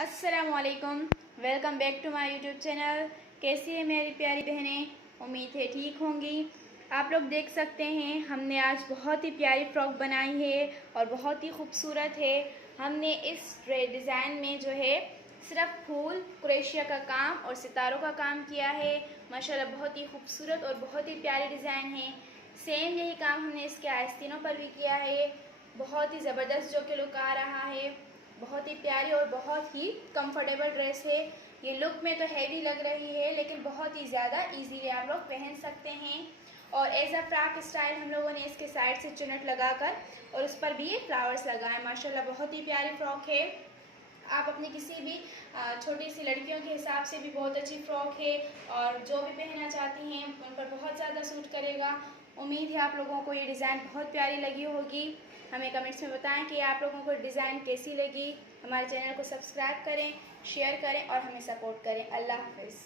अस्सलामुअलैकुम, welcome back to my YouTube channel. कैसी है मेरी प्यारी बहनें? उम्मीद है ठीक होंगी। आप लोग देख सकते हैं हमने आज बहुत ही प्यारी फ़्रॉक बनाई है और बहुत ही खूबसूरत है। हमने इस डिज़ाइन में जो है सिर्फ फूल क्रोशिया का काम और सितारों का काम किया है। माशाल्लाह बहुत ही खूबसूरत और बहुत ही प्यारी डिज़ाइन है। सेम यही काम हमने इसके आस्तीनों पर भी किया है। बहुत ही ज़बरदस्त जो कि लुक आ रहा है। बहुत ही प्यारी और बहुत ही कंफर्टेबल ड्रेस है। ये लुक में तो हैवी लग रही है लेकिन बहुत ही ज़्यादा इजीली आप लोग पहन सकते हैं। और एज अ फ्रॉक स्टाइल हम लोगों ने इसके साइड से चुनट लगाकर और उस पर भी ये फ्लावर्स लगाए। माशाल्लाह बहुत ही प्यारी फ्रॉक है। आप अपनी किसी भी छोटी सी लड़कियों के हिसाब से भी बहुत अच्छी फ़्रॉक है और जो भी पहनना चाहती हैं उन पर बहुत ज़्यादा सूट करेगा। उम्मीद है आप लोगों को ये डिज़ाइन बहुत प्यारी लगी होगी। हमें कमेंट्स में बताएं कि आप लोगों को डिज़ाइन कैसी लगी। हमारे चैनल को सब्सक्राइब करें, शेयर करें और हमें सपोर्ट करें। अल्लाह हाफ़िज़।